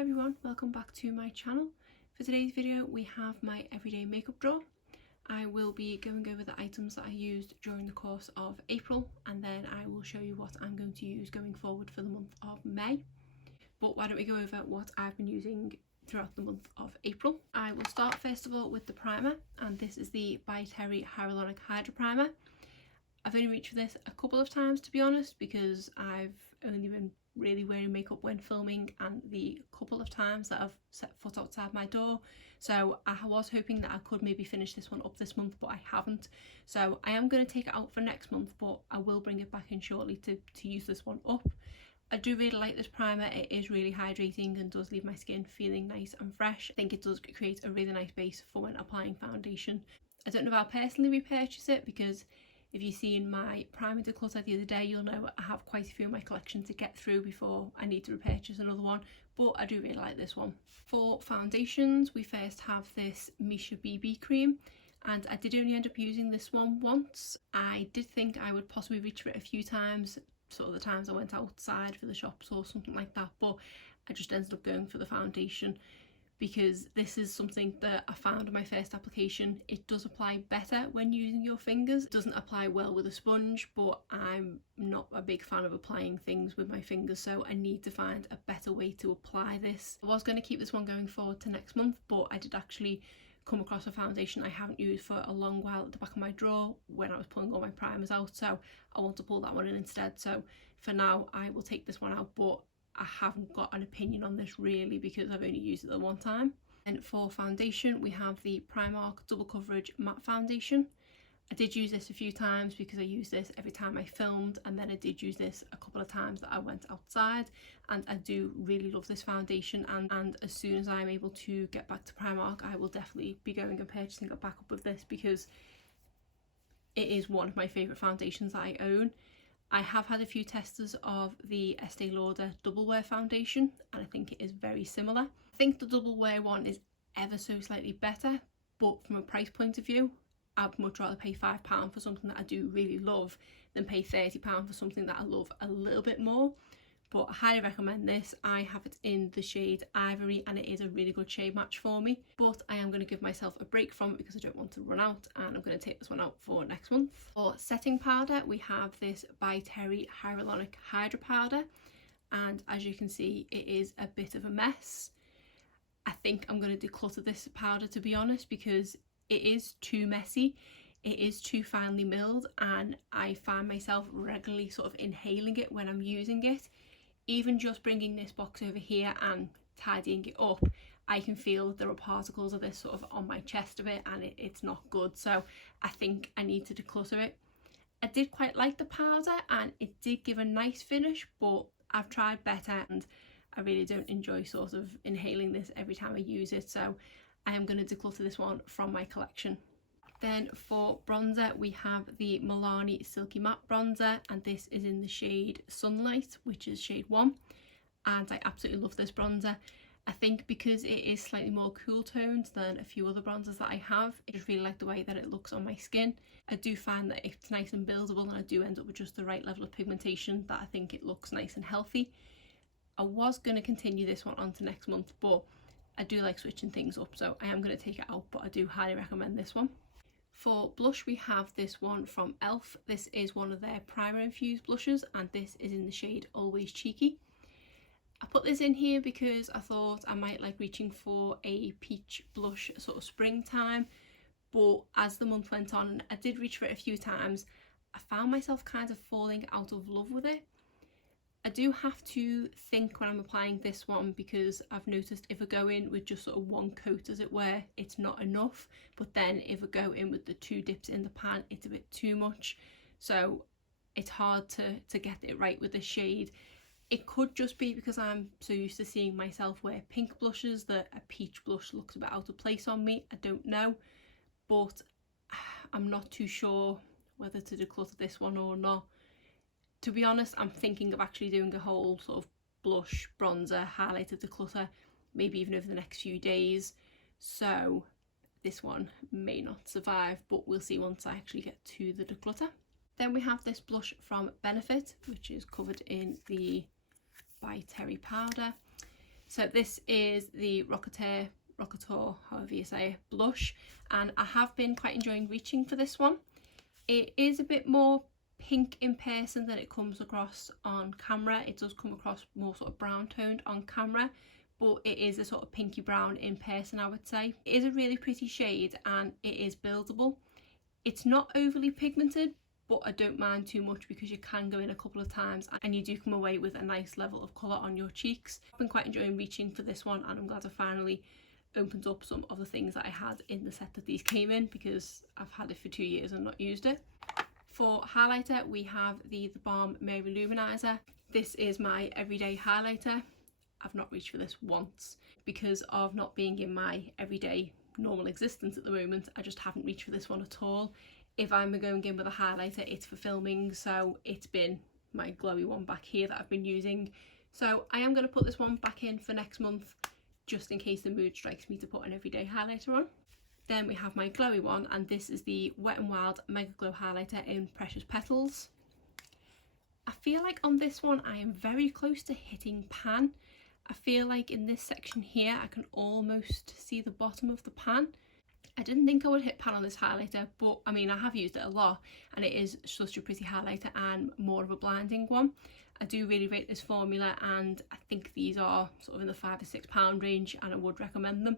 Hi everyone, welcome back to my channel. For today's video we have my everyday makeup drawer. I will be going over the items that I used during the course of April, and then I will show you what I'm going to use going forward for the month of May. But why don't we go over what I've been using throughout the month of April. I will start first of all with the primer, and this is the FaceTory Hyaluronic Hydra Primer. I've only reached for this a couple of times, to be honest, because I've only been really wearing makeup when filming and the couple of times that I've set foot outside my door. So I was hoping that I could maybe finish this one up this month, but I haven't. So I am going to take it out for next month, but I will bring it back in shortly to use this one up. I do really like this primer. It is really hydrating and does leave my skin feeling nice and fresh. I think it does create a really nice base for when applying foundation. I don't know if I'll personally repurchase it, because if you've seen my primer declutter the other day, you'll know I have quite a few in my collection to get through before I need to repurchase another one, but I do really like this one. For foundations, we first have this Misha BB cream, and I did only end up using this one once. I did think I would possibly reach for it a few times, sort of the times I went outside for the shops or something like that, but I just ended up going for the foundation because this is something that I found in my first application. It does apply better when using your fingers. It doesn't apply well with a sponge, but I'm not a big fan of applying things with my fingers, so I need to find a better way to apply this. I was going to keep this one going forward to next month, but I did actually come across a foundation I haven't used for a long while at the back of my drawer when I was pulling all my primers out, so I want to pull that one in instead. So for now I will take this one out, but I haven't got an opinion on this really because I've only used it the one time. And for foundation, we have the Primark Double Coverage Matte Foundation. I did use this a few times because I use this every time I filmed, and then I did use this a couple of times that I went outside, and I do really love this foundation, and as soon as I'm able to get back to Primark I will definitely be going and purchasing a backup of this because it is one of my favourite foundations that I own. I have had a few testers of the Estee Lauder Double Wear foundation, and I think it is very similar. I think the Double Wear one is ever so slightly better, but from a price point of view, I'd much rather pay £5 for something that I do really love than pay £30 for something that I love a little bit more. But I highly recommend this. I have it in the shade Ivory, and it is a really good shade match for me. But I am going to give myself a break from it because I don't want to run out, and I'm going to take this one out for next month. For setting powder, we have this FaceTory Hyaluronic Hydra Powder, and as you can see it is a bit of a mess. I think I'm going to declutter this powder, to be honest, because it is too messy. It is too finely milled, and I find myself regularly sort of inhaling it when I'm using it. Even just bringing this box over here and tidying it up, I can feel that there are particles of this sort of on my chest of it, and it's not good. So I think I need to declutter it. I did quite like the powder and it did give a nice finish, but I've tried better and I really don't enjoy sort of inhaling this every time I use it. So I am going to declutter this one from my collection. Then for bronzer, we have the Milani Silky Matte Bronzer, and this is in the shade Sunlight, which is shade 1, and I absolutely love this bronzer. I think because it is slightly more cool toned than a few other bronzers that I have, I just really like the way that it looks on my skin. I do find that it's nice and buildable, and I do end up with just the right level of pigmentation that I think it looks nice and healthy. I was going to continue this one on to next month, but I do like switching things up, so I am going to take it out, but I do highly recommend this one. For blush, we have this one from e.l.f. This is one of their primer infused blushes, and this is in the shade Always Cheeky. I put this in here because I thought I might like reaching for a peach blush sort of springtime, but as the month went on and I did reach for it a few times, I found myself kind of falling out of love with it. I do have to think when I'm applying this one, because I've noticed if I go in with just sort of one coat, as it were, it's not enough, but then if I go in with the 2 dips in the pan, it's a bit too much. So it's hard to get it right with the shade. It could just be because I'm so used to seeing myself wear pink blushes that a peach blush looks a bit out of place on me. I don't know, but I'm not too sure whether to declutter this one or not. To be honest, I'm thinking of actually doing a whole sort of blush, bronzer, highlighter declutter, maybe even over the next few days. So this one may not survive, but we'll see once I actually get to the declutter. Then we have this blush from Benefit, which is covered in the FaceTory powder. So this is the Rocketeer, however you say it, blush, and I have been quite enjoying reaching for this one. It is a bit more pink in person than it comes across on camera. It does come across more sort of brown toned on camera, but it is a sort of pinky brown in person, I would say. It is a really pretty shade and it is buildable. It's not overly pigmented, but I don't mind too much because you can go in a couple of times and you do come away with a nice level of colour on your cheeks. I've been quite enjoying reaching for this one, and I'm glad I finally opened up some of the things that I had in the set that these came in, because I've had it for 2 years and not used it. For highlighter, we have the Balm Mary Luminizer. This is my everyday highlighter. I've not reached for this once because of not being in my everyday normal existence at the moment. I just haven't reached for this one at all. If I'm going in with a highlighter, it's for filming, so it's been my glowy one back here that I've been using. So I am going to put this one back in for next month, just in case the mood strikes me to put an everyday highlighter on. Then we have my glowy one, and this is the Wet n Wild Mega Glow Highlighter in Precious Petals. I feel like on this one I am very close to hitting pan. I feel like in this section here I can almost see the bottom of the pan. I didn't think I would hit pan on this highlighter, but I mean, I have used it a lot and it is such a pretty highlighter and more of a blinding one. I do really rate this formula, and I think these are sort of in the £5 or £6 range, and I would recommend them.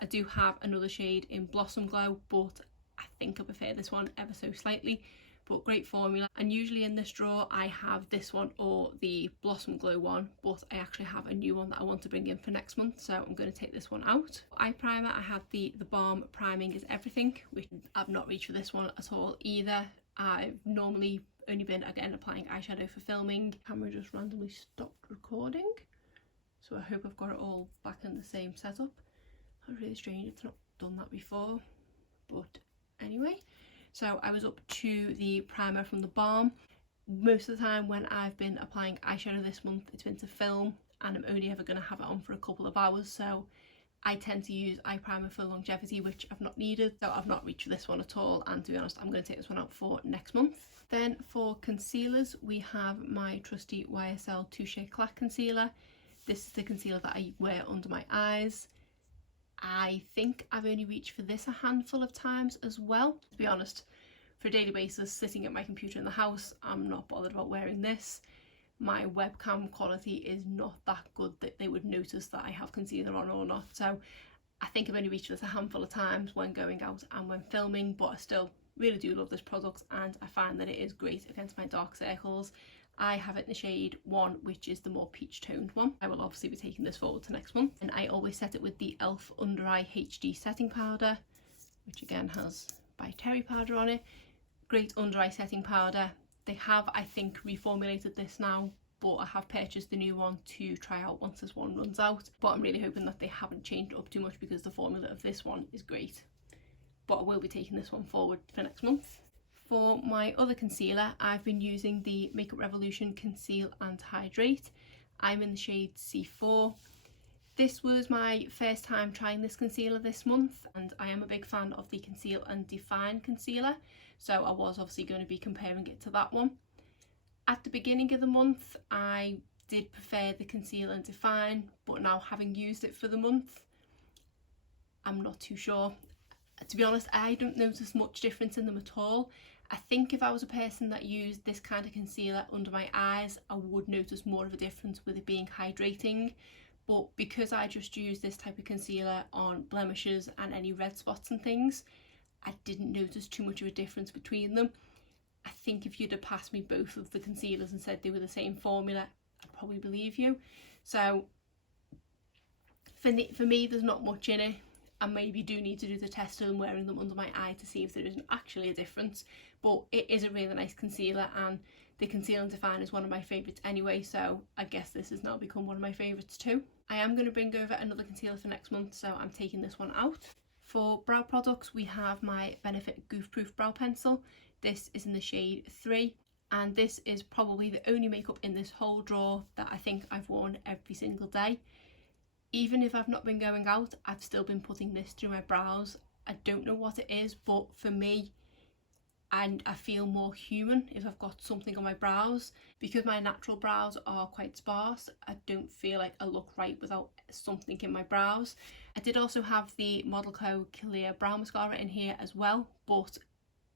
I do have another shade in Blossom Glow, but I think I prefer this one ever so slightly. But great formula, and usually in this drawer I have this one or the Blossom Glow one, but I actually have a new one that I want to bring in for next month, so I'm going to take this one out. Eye primer, I have the Balm Priming is Everything, which I've not reached for this one at all either. I've normally only been again applying eyeshadow for filming. Camera just randomly stopped recording, so I hope I've got it all back in the same setup. That's really strange, it's not done that before, but anyway. So I was up to the primer from the Balm. Most of the time when I've been applying eyeshadow this month, it's been to film, and I'm only ever going to have it on for a couple of hours, so I tend to use eye primer for longevity, which I've not needed, so I've not reached for this one at all, and to be honest I'm going to take this one out for next month. Then for concealers, we have my trusty YSL Touche Éclat concealer. This is the concealer that I wear under my eyes. I think I've only reached for this a handful of times as well. To be honest, for a daily basis, sitting at my computer in the house, I'm not bothered about wearing this. My webcam quality is not that good that they would notice that I have concealer on or not. So I think I've only reached for this a handful of times when going out and when filming, but I still really do love this product, and I find that it is great against my dark circles. I have it in the shade 1, which is the more peach toned one. I will obviously be taking this forward to next month, and I always set it with the e.l.f. Under Eye HD setting powder, which again has by Terry powder on it. Great under eye setting powder. They have, I think, reformulated this now, but I have purchased the new one to try out once this one runs out. But I'm really hoping that they haven't changed it up too much, because the formula of this one is great. But I will be taking this one forward for next month. For my other concealer, I've been using the Makeup Revolution Conceal and Hydrate. I'm in the shade C4. This was my first time trying this concealer this month, and I am a big fan of the Conceal and Define concealer, so I was obviously going to be comparing it to that one. At the beginning of the month, I did prefer the Conceal and Define, but now having used it for the month, I'm not too sure. To be honest, I don't notice much difference in them at all. I think if I was a person that used this kind of concealer under my eyes, I would notice more of a difference with it being hydrating. But because I just use this type of concealer on blemishes and any red spots and things, I didn't notice too much of a difference between them. I think if you'd have passed me both of the concealers and said they were the same formula, I'd probably believe you. So for me, there's not much in it. I maybe do need to do the test of them wearing them under my eye to see if there isn't actually a difference, but it is a really nice concealer, and the Conceal and Define is one of my favourites anyway, so I guess this has now become one of my favourites too. I am going to bring over another concealer for next month, so I'm taking this one out. For brow products, we have my Benefit Goof Proof Brow Pencil. This is in the shade 3, and this is probably the only makeup in this whole drawer that I think I've worn every single day. Even if I've not been going out, I've still been putting this through my brows. I don't know what it is, but for me, and I feel more human if I've got something on my brows. Because my natural brows are quite sparse, I don't feel like I look right without something in my brows. I did also have the Model Co Clear Brow Mascara in here as well, but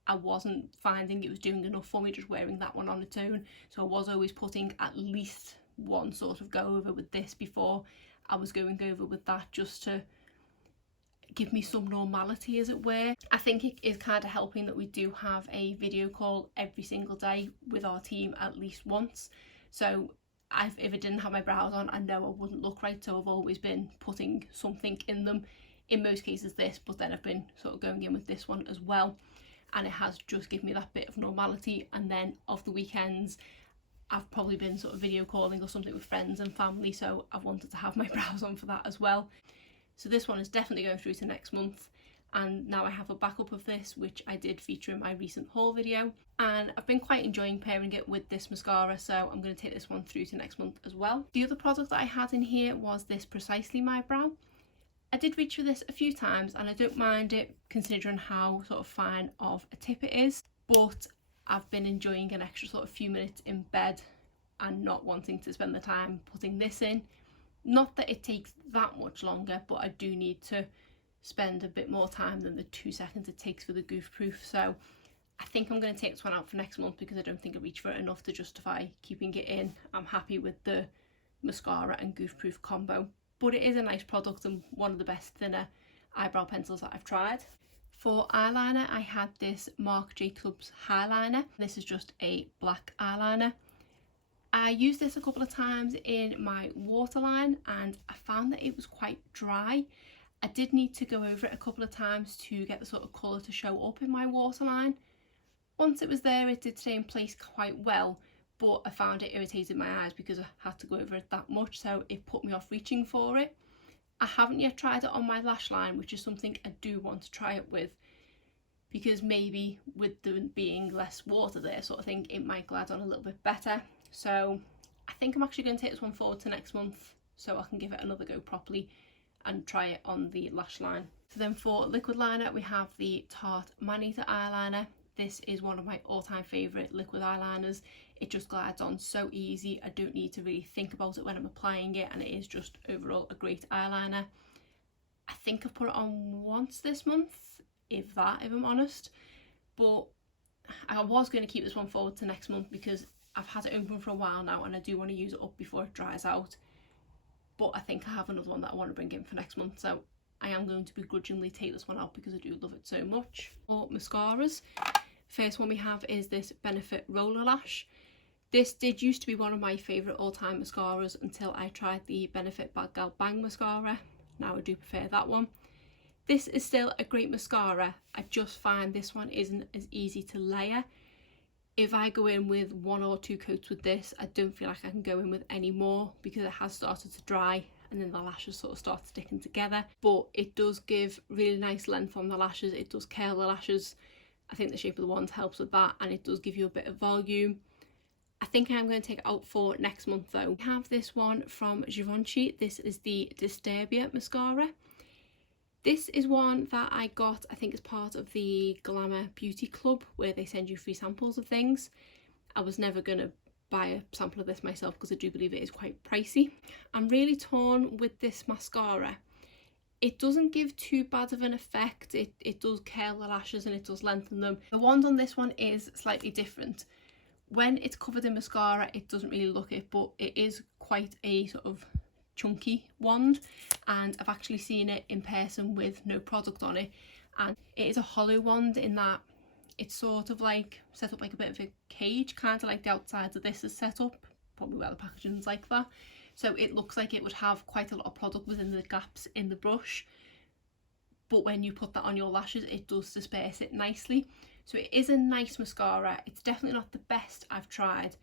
I wasn't finding it was doing enough for me just wearing that one on its own. So I was always putting at least one sort of go over with this before I was going over with that, just to give me some normality, as it were. I think it is kind of helping that we do have a video call every single day with our team at least once. So if I didn't have my brows on, I know I wouldn't look right, so I've always been putting something in them. In most cases this, but then I've been sort of going in with this one as well, and it has just given me that bit of normality. And then of the weekends I've probably been sort of video calling or something with friends and family, so I've wanted to have my brows on for that as well. So this one is definitely going through to next month, and now I have a backup of this, which I did feature in my recent haul video, and I've been quite enjoying pairing it with this mascara, so I'm going to take this one through to next month as well. The other product that I had in here was this Precisely My Brow. I did reach for this a few times and I don't mind it considering how sort of fine of a tip it is, but I've been enjoying an extra sort of few minutes in bed and not wanting to spend the time putting this in. Not that it takes that much longer, but I do need to spend a bit more time than the 2 seconds it takes for the goof proof. So I think I'm going to take this one out for next month because I don't think I reach for it enough to justify keeping it in. I'm happy with the mascara and goof proof combo, but it is a nice product and one of the best thinner eyebrow pencils that I've tried. For eyeliner, I had this Marc Jacobs highliner. This is just a black eyeliner. I used this a couple of times in my waterline and I found that it was quite dry. I did need to go over it a couple of times to get the sort of colour to show up in my waterline. Once it was there, it did stay in place quite well, but I found it irritated my eyes because I had to go over it that much, so it put me off reaching for it. I haven't yet tried it on my lash line, which is something I do want to try it with, because maybe with there being less water there sort of thing, it might glide on a little bit better. So I think I'm actually going to take this one forward to next month so I can give it another go properly and try it on the lash line. So then for liquid liner, we have the Tarte Man-Eater eyeliner. This is one of my all-time favourite liquid eyeliners. It just glides on so easy. I don't need to really think about it when I'm applying it, and it is just overall a great eyeliner. I think I've put it on once this month, if that, if I'm honest. But I was going to keep this one forward to next month because I've had it open for a while now and I do want to use it up before it dries out. But I think I have another one that I want to bring in for next month, so I am going to begrudgingly take this one out because I do love it so much. For mascaras, first one we have is this Benefit Roller Lash. This did used to be one of my favourite all-time mascaras until I tried the Benefit Bad Gal Bang mascara. Now I do prefer that one. This is still a great mascara. I just find this one isn't as easy to layer. If I go in with 1 or 2 coats with this, I don't feel like I can go in with any more because it has started to dry and then the lashes sort of start sticking together. But it does give really nice length on the lashes. It does curl the lashes. I think the shape of the wand helps with that, and it does give you a bit of volume. I think I am going to take it out for next month though. We have this one from Givenchy. This is the Disturbia mascara. This is one that I got, I think, as part of the Glamour Beauty Club, where they send you free samples of things. I was never going to buy a sample of this myself because I do believe it is quite pricey. I'm really torn with this mascara. It doesn't give too bad of an effect. It does curl the lashes and it does lengthen them. The wand on this one is slightly different. When it's covered in mascara, it doesn't really look it, but it is quite a sort of chunky wand, and I've actually seen it in person with no product on it, and it is a hollow wand in that it's sort of like set up like a bit of a cage, kind of like the outside of this is set up, probably where the packaging's like that. So it looks like it would have quite a lot of product within the gaps in the brush, but when you put that on your lashes it does disperse it nicely. So it is a nice mascara. It's definitely not the best I've tried,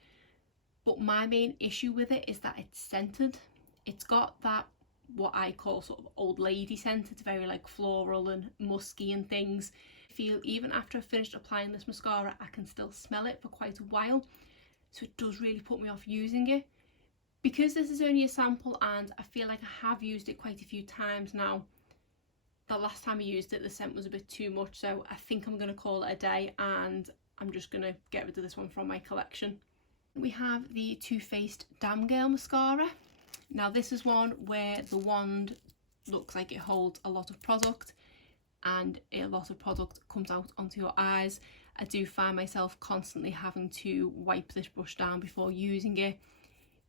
but my main issue with it is that it's scented. It's got that, what I call sort of old lady scent. It's very like floral and musky and things. I feel even after I've finished applying this mascara, I can still smell it for quite a while. So it does really put me off using it. Because this is only a sample and I feel like I have used it quite a few times now, the last time I used it the scent was a bit too much, so I think I'm going to call it a day and I'm just going to get rid of this one from my collection. We have the Too Faced Damn Girl mascara. Now this is one where the wand looks like it holds a lot of product and a lot of product comes out onto your eyes. I do find myself constantly having to wipe this brush down before using it.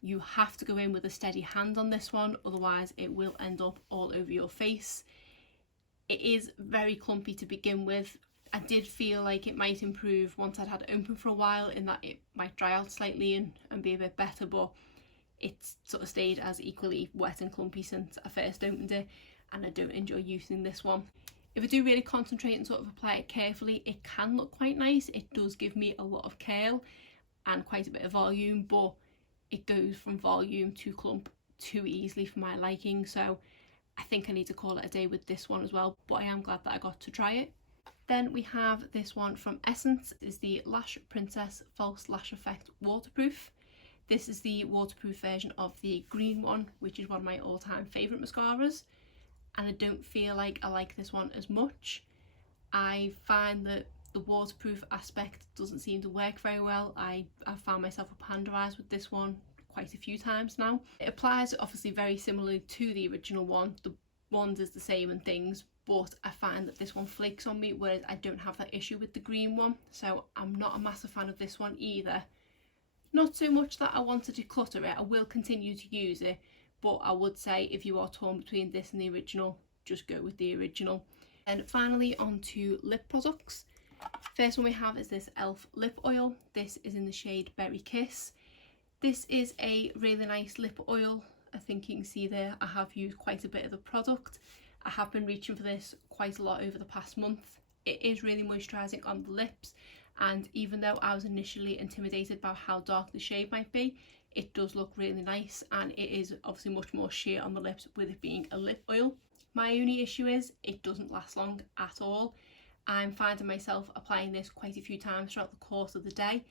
You have to go in with a steady hand on this one, otherwise it will end up all over your face. It is very clumpy to begin with. I did feel like it might improve once I'd had it open for a while, in that it might dry out slightly and be a bit better, but it's sort of stayed as equally wet and clumpy since I first opened it, and I don't enjoy using this one. If I do really concentrate and sort of apply it carefully, it can look quite nice. It does give me a lot of curl and quite a bit of volume, but it goes from volume to clump too easily for my liking, so I think I need to call it a day with this one as well, but I am glad that I got to try it. Then we have this one from Essence. It's the Lash Princess False Lash Effect Waterproof. This is the waterproof version of the green one, which is one of my all-time favourite mascaras, and I don't feel like I like this one as much. I find that the waterproof aspect doesn't seem to work very well. I've found myself up under eyes with this one quite a few times now. It applies obviously very similarly to the original one. The wand is the same and things, but I find that this one flakes on me, whereas I don't have that issue with the green one, so I'm not a massive fan of this one either. Not so much that I want to declutter it, I will continue to use it, but I would say if you are torn between this and the original, just go with the original. And finally, on to lip products. First one we have is this e.l.f. lip oil. This is in the shade Berry Kiss. This is a really nice lip oil. I think you can see there I have used quite a bit of the product. I have been reaching for this quite a lot over the past month. It is really moisturising on the lips, and even though I was initially intimidated by how dark the shade might be, it does look really nice, and it is obviously much more sheer on the lips with it being a lip oil. My only issue is it doesn't last long at all. I'm finding myself applying this quite a few times throughout the course of the day,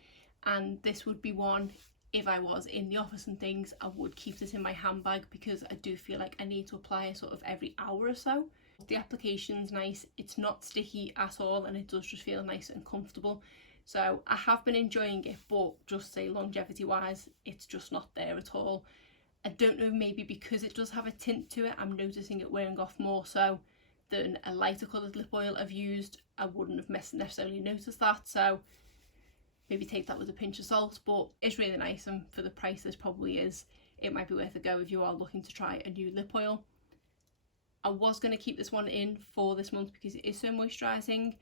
and this would be one, if I was in the office and things, I would keep this in my handbag, because I do feel like I need to apply it sort of every hour or so. The application's nice, it's not sticky at all, and it does just feel nice and comfortable. So I have been enjoying it, but just say longevity wise, it's just not there at all. I don't know, maybe because it does have a tint to it, I'm noticing it wearing off more so than a lighter coloured lip oil I've used. I wouldn't have necessarily noticed that, so maybe take that with a pinch of salt, but it's really nice, and for the price this probably is, it might be worth a go if you are looking to try a new lip oil. I was going to keep this one in for this month because it is so moisturising,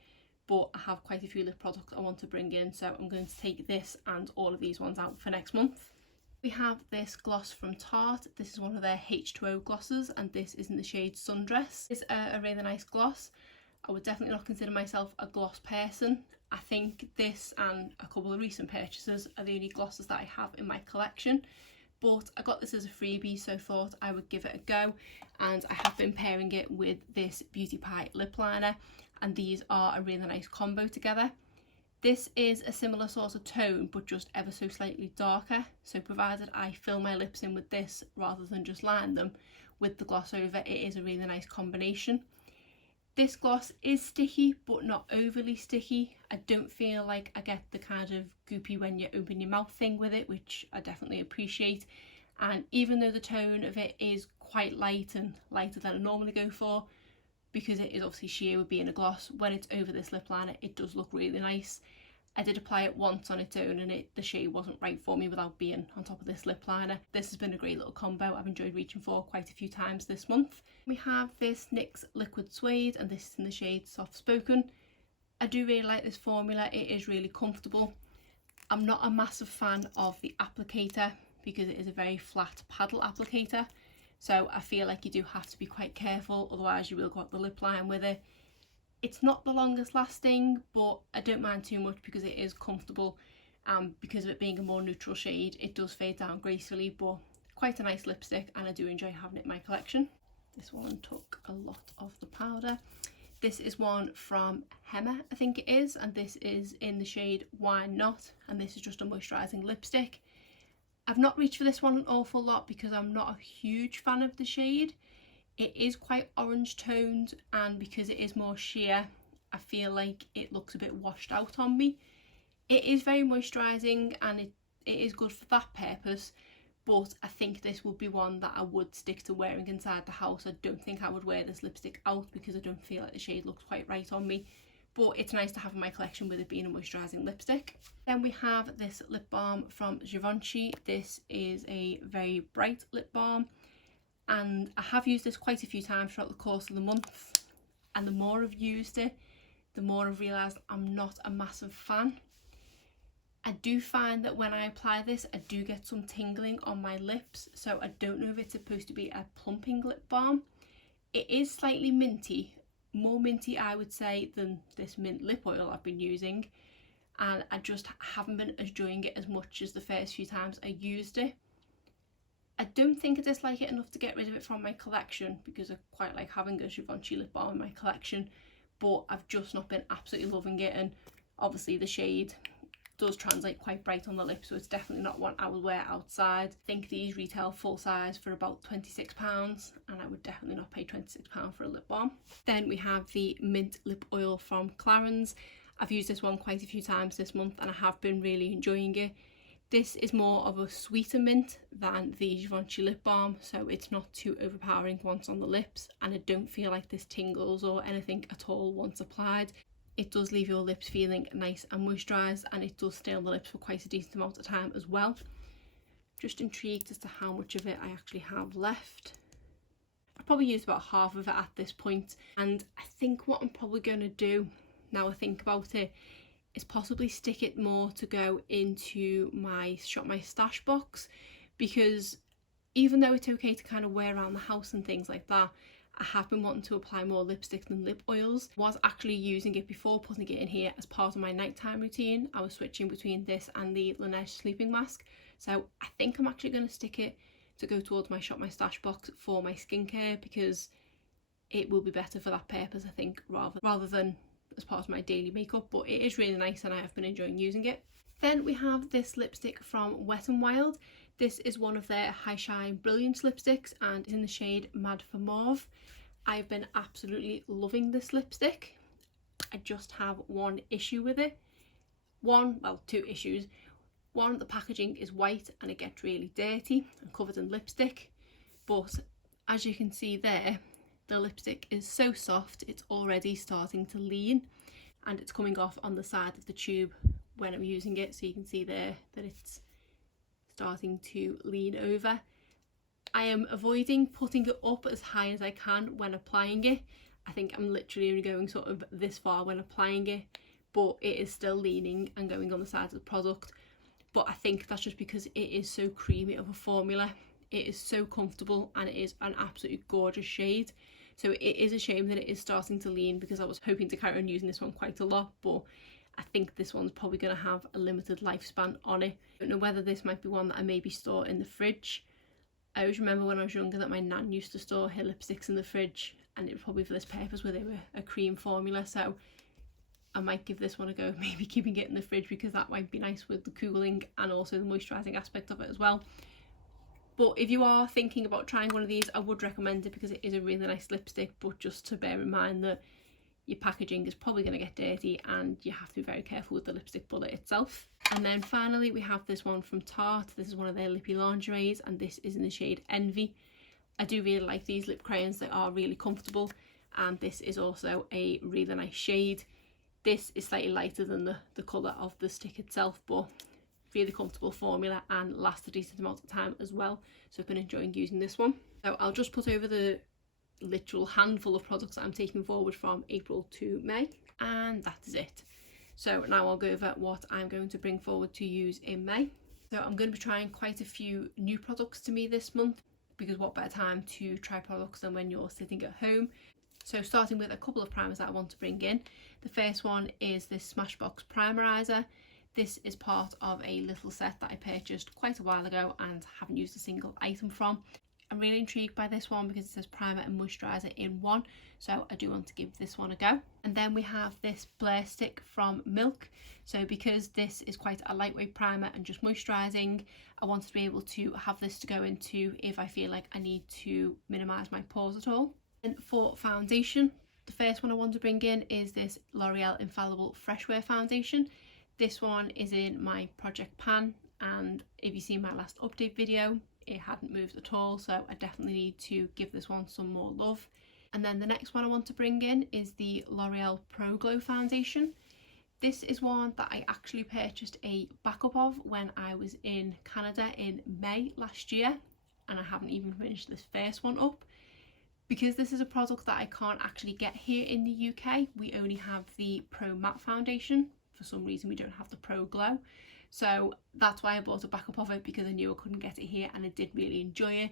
but I have quite a few lip products I want to bring in, so I'm going to take this and all of these ones out for next month. We have this gloss from Tarte. This is one of their H2O glosses, and this is in the shade Sundress. It's a really nice gloss. I would definitely not consider myself a gloss person. I think this and a couple of recent purchases are the only glosses that I have in my collection, but I got this as a freebie, so thought I would give it a go, and I have been pairing it with this Beauty Pie lip liner, and these are a really nice combo together. This is a similar sort of tone, but just ever so slightly darker, so provided I fill my lips in with this rather than just line them with the gloss over, it is a really nice combination. This gloss is sticky, but not overly sticky. I don't feel like I get the kind of goopy when you open your mouth thing with it, which I definitely appreciate. And even though the tone of it is quite light and lighter than I normally go for, because it is obviously sheer with being a gloss, when it's over this lip liner it does look really nice. I did apply it once on its own and the shade wasn't right for me without being on top of this lip liner. This has been a great little combo I've enjoyed reaching for quite a few times this month. We have this NYX Liquid Suede, and this is in the shade Soft Spoken. I do really like this formula, it is really comfortable. I'm not a massive fan of the applicator because it is a very flat paddle applicator, so I feel like you do have to be quite careful, otherwise you will go up the lip line with it. It's not the longest lasting, but I don't mind too much because it is comfortable, and because of it being a more neutral shade it does fade down gracefully, but quite a nice lipstick and I do enjoy having it in my collection. This one took a lot of the powder. This is one from Hema, I think it is, and this is in the shade Why Not, and this is just a moisturising lipstick. I've not reached for this one an awful lot because I'm not a huge fan of the shade. It is quite orange toned, and because it is more sheer I feel like it looks a bit washed out on me. It is very moisturising and it is good for that purpose, but I think this would be one that I would stick to wearing inside the house. I don't think I would wear this lipstick out because I don't feel like the shade looks quite right on me, but it's nice to have in my collection with it being a moisturising lipstick. Then we have this lip balm from Givenchy. This is a very bright lip balm and I have used this quite a few times throughout the course of the month, and the more I've used it, the more I've realised I'm not a massive fan. I do find that when I apply this, I do get some tingling on my lips, so I don't know if it's supposed to be a plumping lip balm. It is slightly minty, more minty I would say than this mint lip oil I've been using, and I just haven't been enjoying it as much as the first few times I used it. I don't think I dislike it enough to get rid of it from my collection because I quite like having a Givenchy lip balm in my collection, but I've just not been absolutely loving it, and obviously the shade does translate quite bright on the lips, so it's definitely not one I would wear outside. I think these retail full size for about £26 and I would definitely not pay £26 for a lip balm. Then we have the mint lip oil from Clarins. I've used this one quite a few times this month and I have been really enjoying it. This is more of a sweeter mint than the Givenchy lip balm, so it's not too overpowering once on the lips, and I don't feel like this tingles or anything at all once applied. It does leave your lips feeling nice and moisturised, and it does stay on the lips for quite a decent amount of time as well. Just intrigued as to how much of it I actually have left. I've probably used about half of it at this point, and I think what I'm probably going to do, now I think about it, is possibly stick it more to go into my Shop My Stash box, because even though it's okay to kind of wear around the house and things like that, I have been wanting to apply more lipstick than lip oils. I was actually using it before putting it in here as part of my nighttime routine. I was switching between this and the Laneige sleeping mask, so I think I'm actually going to stick it to go towards my Shop My Stash box for my skincare, because it will be better for that purpose, I think, rather than as part of my daily makeup. But it is really nice and I have been enjoying using it. Then we have this lipstick from Wet n Wild. This is one of their High Shine Brilliance lipsticks and is in the shade Mad for Mauve. I've been absolutely loving this lipstick. I just have one issue with it. Two issues. One, the packaging is white and it gets really dirty and covered in lipstick, but as you can see there, the lipstick is so soft it's already starting to lean, and it's coming off on the side of the tube when I'm using it, so you can see there that it's starting to lean over. I am avoiding putting it up as high as I can when applying it. I think I'm literally only going sort of this far when applying it, but it is still leaning and going on the side of the product. But I think that's just because it is so creamy of a formula. It is so comfortable and it is an absolutely gorgeous shade. So it is a shame that it is starting to lean, because I was hoping to carry on using this one quite a lot, but I think this one's probably going to have a limited lifespan on it. I don't know whether this might be one that I maybe store in the fridge. I always remember when I was younger that my nan used to store her lipsticks in the fridge, and it was probably for this purpose where they were a cream formula, so I might give this one a go, maybe keeping it in the fridge, because that might be nice with the cooling and also the moisturising aspect of it as well. But if you are thinking about trying one of these, I would recommend it because it is a really nice lipstick, but just to bear in mind that your packaging is probably going to get dirty and you have to be very careful with the lipstick bullet itself. And then finally we have this one from Tarte. This is one of their lippy lingeries and this is in the shade Envy. I do really like these lip crayons, they are really comfortable, and this is also a really nice shade. This is slightly lighter than the colour of the stick itself, but really comfortable formula and lasts a decent amount of time as well, so I've been enjoying using this one. So I'll just put over the literal handful of products that I'm taking forward from April to May, and that is it. So now I'll go over what I'm going to bring forward to use in May. So I'm going to be trying quite a few new products to me this month, because what better time to try products than when you're sitting at home. So starting with a couple of primers that I want to bring in. The first one is this Smashbox Primerizer. This is part of a little set that I purchased quite a while ago and haven't used a single item from. I'm really intrigued by this one because it says primer and moisturiser in one, so I do want to give this one a go. And then we have this Blair stick from Milk. So because this is quite a lightweight primer and just moisturising, I wanted to be able to have this to go into if I feel like I need to minimise my pores at all. And for foundation, the first one I want to bring in is this L'Oreal Infallible Fresh Wear Foundation. This one is in my project pan, and if you see my last update video, it hadn't moved at all, so I definitely need to give this one some more love. And then the next one I want to bring in is the L'Oreal Pro Glow foundation. This is one that I actually purchased a backup of when I was in Canada in May last year, and I haven't even finished this first one up. Because this is a product that I can't actually get here in the UK, we only have the Pro Matte foundation. For some reason we don't have the Pro Glow. So that's why I bought a backup of it, because I knew I couldn't get it here and I did really enjoy it,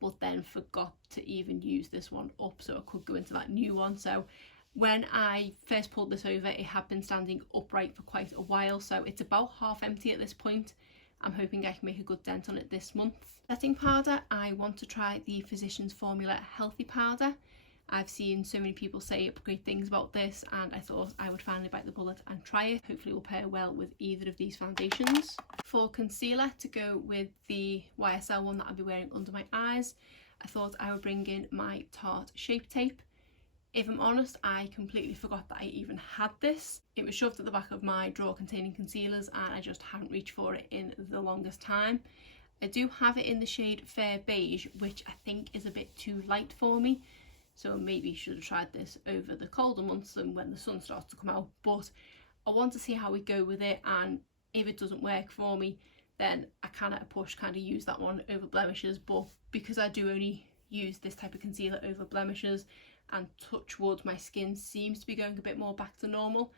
but then forgot to even use this one up so I could go into that new one. So when I first pulled this over, it had been standing upright for quite a while, so it's about half empty at this point. I'm hoping I can make a good dent on it this month. Setting powder, I want to try the Physicians Formula Healthy Powder. I've seen so many people say great things about this, and I thought I would finally bite the bullet and try it. Hopefully it will pair well with either of these foundations. For concealer, to go with the YSL one that I'll be wearing under my eyes, I thought I would bring in my Tarte Shape Tape. If I'm honest, I completely forgot that I even had this. It was shoved at the back of my drawer containing concealers, and I just haven't reached for it in the longest time. I do have it in the shade Fair Beige, which I think is a bit too light for me. So maybe should have tried this over the colder months and when the sun starts to come out. But I want to see how we go with it, and if it doesn't work for me, then I can at a push kind of use that one over blemishes. But because I do only use this type of concealer over blemishes, and touch wood, my skin seems to be going a bit more back to normal,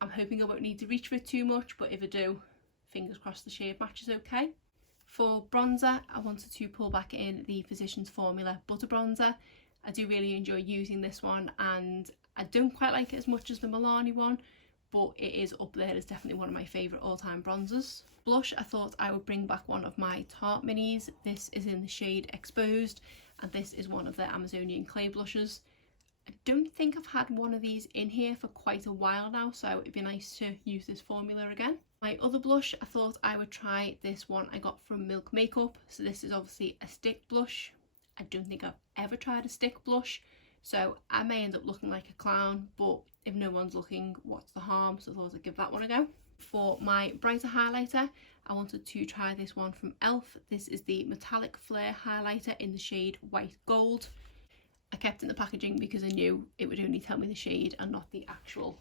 I'm hoping I won't need to reach for it too much, but if I do, fingers crossed the shade match is okay. For bronzer, I wanted to pull back in the Physicians Formula Butter Bronzer. I do really enjoy using this one, and I don't quite like it as much as the Milani one, but it is up there. It's definitely one of my favourite all-time bronzers. Blush, I thought I would bring back one of my Tarte minis. This is in the shade Exposed, and this is one of the Amazonian clay blushes. I don't think I've had one of these in here for quite a while now, so it'd be nice to use this formula again. My other blush, I thought I would try this one I got from Milk Makeup. So this is obviously a stick blush. I don't think I've ever tried a stick blush, so I may end up looking like a clown, but if no one's looking, what's the harm? So I thought I'd give that one a go. For my brighter highlighter, I wanted to try this one from e.l.f. This is the Metallic Flare highlighter in the shade White Gold. I kept it in the packaging because I knew it would only tell me the shade and not the actual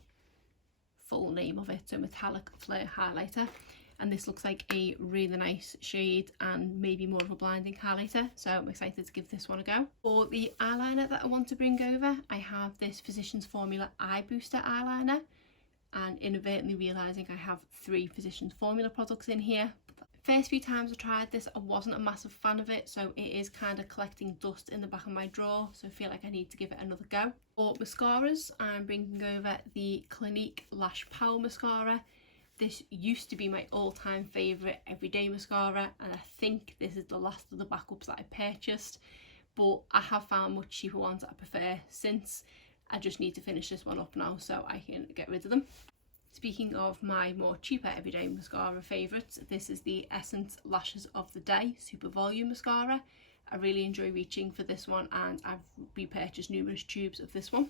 full name of it. So Metallic Flare highlighter, and this looks like a really nice shade and maybe more of a blinding highlighter, so I'm excited to give this one a go. For the eyeliner that I want to bring over, I have this Physicians Formula Eye Booster eyeliner, and inadvertently realising I have 3 Physicians Formula products in here. First few times I tried this, I wasn't a massive fan of it, so it is kind of collecting dust in the back of my drawer, so I feel like I need to give it another go. For mascaras, I'm bringing over the Clinique Lash Power Mascara. This used to be my all-time favourite everyday mascara, and I think this is the last of the backups that I purchased, but I have found much cheaper ones that I prefer since. I just need to finish this one up now so I can get rid of them. Speaking of my more cheaper everyday mascara favourites, this is the Essence Lashes of the Day Super Volume Mascara. I really enjoy reaching for this one, and I've repurchased numerous tubes of this one.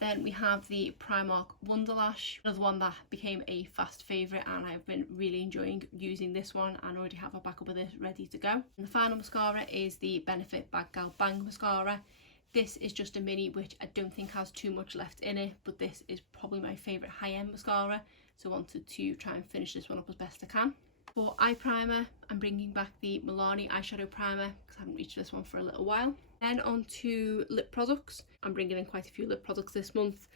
Then we have the Primark Wonderlash, another one that became a fast favourite, and I've been really enjoying using this one and already have a backup of this ready to go. And the final mascara is the Benefit Bad Gal Bang Mascara. This is just a mini, which I don't think has too much left in it, but this is probably my favourite high-end mascara, so I wanted to try and finish this one up as best I can. For eye primer, I'm bringing back the Milani eyeshadow primer because I haven't reached this one for a little while. Then on to lip products. I'm bringing in quite a few lip products this month,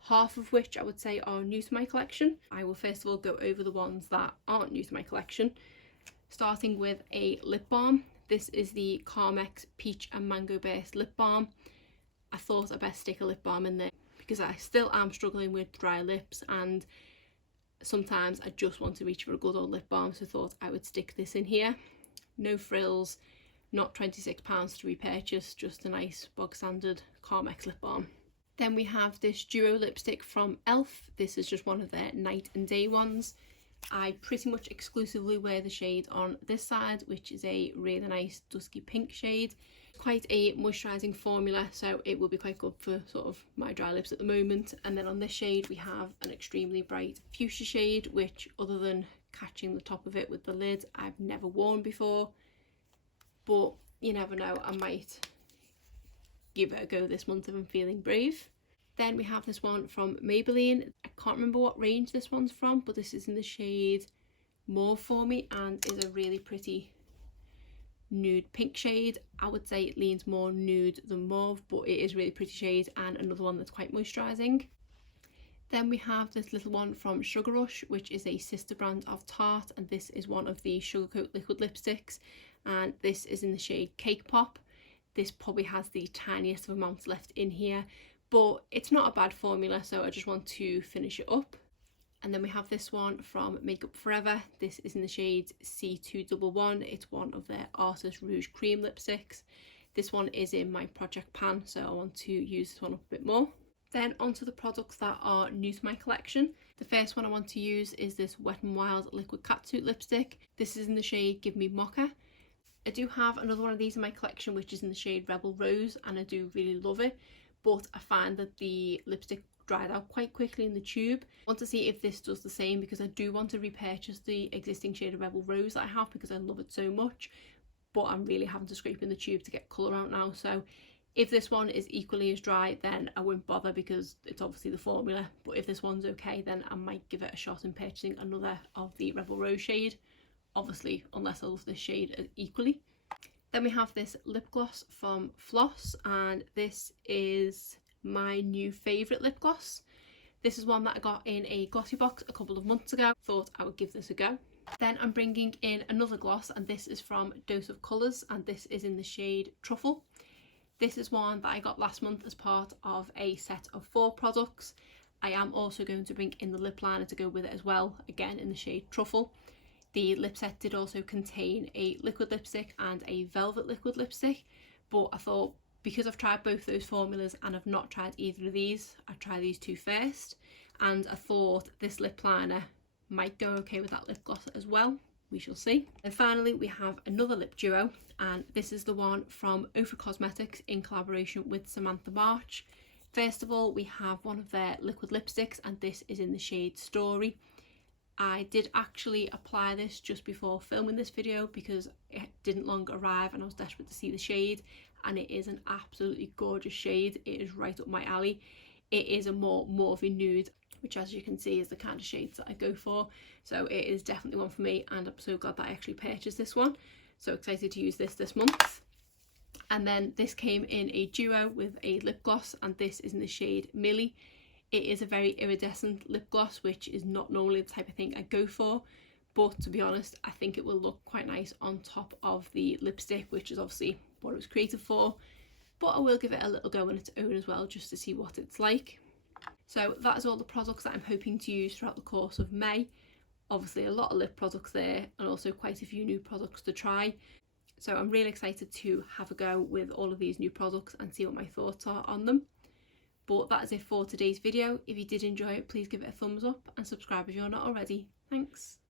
half of which I would say are new to my collection. I will first of all go over the ones that aren't new to my collection, starting with a lip balm. This is the Carmex Peach and Mango Burst Lip Balm. I thought I'd best stick a lip balm in there because I still am struggling with dry lips, and sometimes I just want to reach for a good old lip balm, so I thought I would stick this in here. No frills, not £26 to repurchase, just a nice bog standard Carmex lip balm. Then we have this duo lipstick from e.l.f. This is just one of their night and day ones. I pretty much exclusively wear the shade on this side, which is a really nice dusky pink shade. Quite a moisturising formula, so it will be quite good for sort of my dry lips at the moment. And then on this shade we have an extremely bright fuchsia shade, which other than catching the top of it with the lid, I've never worn before, but you never know, I might give it a go this month if I'm feeling brave. Then we have this one from Maybelline. I can't remember what range this one's from, but this is in the shade Mauve for me and is a really pretty nude pink shade. I would say it leans more nude than mauve, but it is really pretty shade, and another one that's quite moisturising. Then we have this little one from Sugar Rush, which is a sister brand of Tarte, and this is one of the Sugarcoat liquid lipsticks, and this is in the shade Cake Pop. This probably has the tiniest of amounts left in here, but it's not a bad formula, so I just want to finish it up. And then we have this one from Makeup Forever. This is in the shade C211. It's one of their Artist Rouge Cream lipsticks. This one is in my project pan, so I want to use this one up a bit more. Then onto the products that are new to my collection. The first one I want to use is this Wet n Wild Liquid Catsuit lipstick. This is in the shade Give Me Mocha. I do have another one of these in my collection, which is in the shade Rebel Rose, and I do really love it, but I find that the lipstick dried out quite quickly in the tube. I want to see if this does the same, because I do want to repurchase the existing shade of Rebel Rose that I have because I love it so much, but I'm really having to scrape in the tube to get colour out now. So if this one is equally as dry, then I won't bother because it's obviously the formula, but if this one's okay, then I might give it a shot in purchasing another of the Rebel Rose shade, obviously unless I love this shade equally. Then we have this lip gloss from Floss, and this is my new favourite lip gloss. This is one that I got in a Glossybox a couple of months ago. Thought I would give this a go. Then I'm bringing in another gloss, and this is from Dose of Colours, and this is in the shade Truffle. This is one that I got last month as part of a set of 4 products. I am also going to bring in the lip liner to go with it as well, again in the shade Truffle. The lip set did also contain a liquid lipstick and a velvet liquid lipstick, but I thought, because I've tried both those formulas and I've not tried either of these, I'd try these two first, and I thought this lip liner might go okay with that lip gloss as well. We shall see. And finally we have another lip duo, and this is the one from Ofra Cosmetics in collaboration with Samantha March. First of all, we have one of their liquid lipsticks, and this is in the shade Story. I did actually apply this just before filming this video because it didn't long arrive and I was desperate to see the shade, and it is an absolutely gorgeous shade. It is right up my alley. It is a more mauvey nude, which as you can see is the kind of shades that I go for, so it is definitely one for me, and I'm so glad that I actually purchased this one. So excited to use this month. And then this came in a duo with a lip gloss, and this is in the shade Millie. It is a very iridescent lip gloss, which is not normally the type of thing I go for, but to be honest, I think it will look quite nice on top of the lipstick, which is obviously what it was created for, but I will give it a little go on its own as well, just to see what it's like. So that is all the products that I'm hoping to use throughout the course of May. Obviously a lot of lip products there, and also quite a few new products to try. So I'm really excited to have a go with all of these new products and see what my thoughts are on them. But that is it for today's video. If you did enjoy it, please give it a thumbs up and subscribe if you're not already. Thanks.